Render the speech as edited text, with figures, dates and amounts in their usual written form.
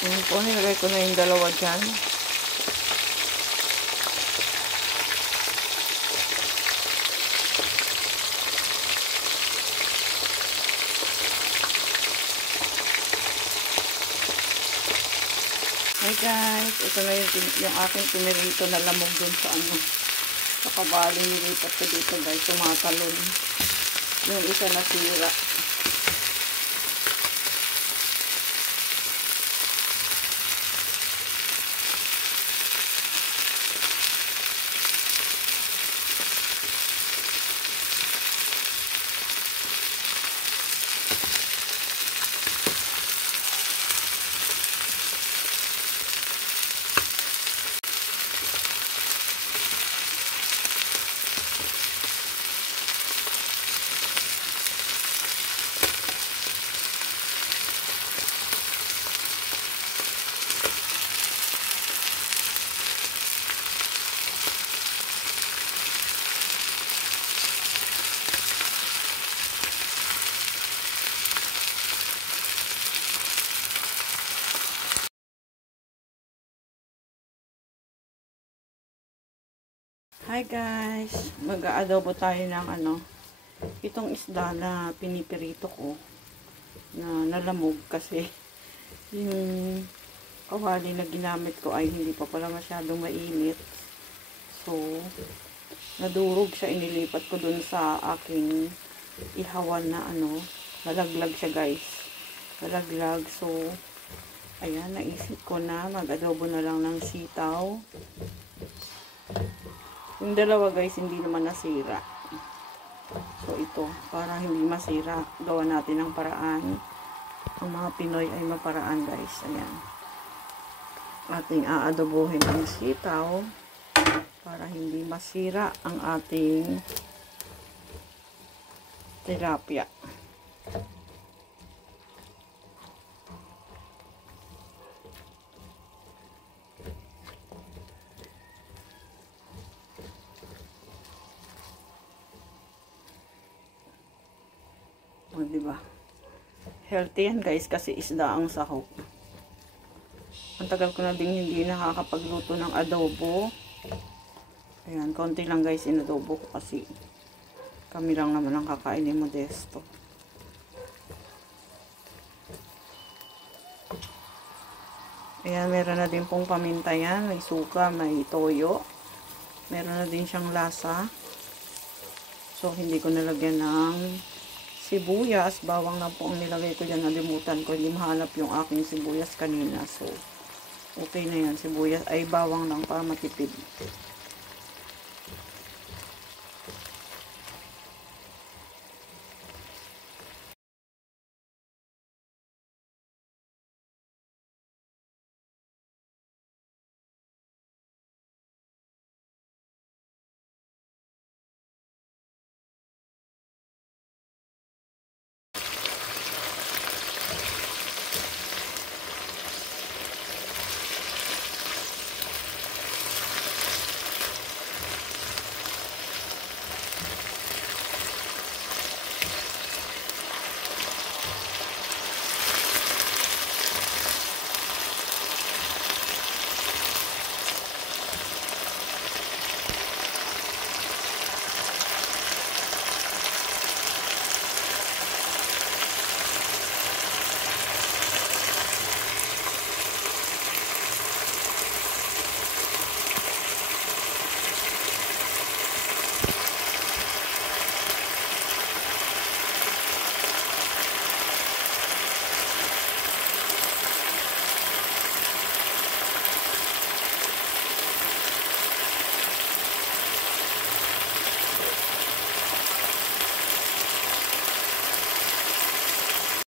Ayan po, nilagay ko na yung dalawa dyan. Hi guys, ito na yung aking pinirito na lamog dun sa ano. Sa kabali nilipat ko dito guys, tumatalon. Yung isa nasira. Hi guys, mag-aadobo tayo ng ano, itong isda na pinipirito ko na nalamog kasi yung kawali na ginamit ko ay hindi pa pala masyadong mainit. So, nadurog siya, inilipat ko dun sa aking ihawan na ano, nalaglag siya guys. Nalaglag, so, ayan, naisip ko na mag-adobo na lang ng sitaw. Yung dalawa guys, hindi naman nasira. So ito, para hindi masira, gawa natin ng paraan. Ang mga Pinoy ay maparaan guys. Ayan. Ating aadobohin ang sitaw para hindi masira ang ating tilapia. O, diba? Healthy yan guys kasi isda ang sahog. Ang tagal ko na din hindi nakakapagluto ng adobo. Ayan, konti lang guys inadobo ko kasi kami lang naman ang kakain ni Modesto. Ayan, meron na din pong paminta yan. May suka, may toyo. Meron na din siyang lasa. So, hindi ko nalagyan ng sibuyas, bawang na po ang nilagay ko dyan, nalimutan ko, hindi mahanap yung aking sibuyas kanina. So, okay na yan, sibuyas, ay bawang lang para matipid.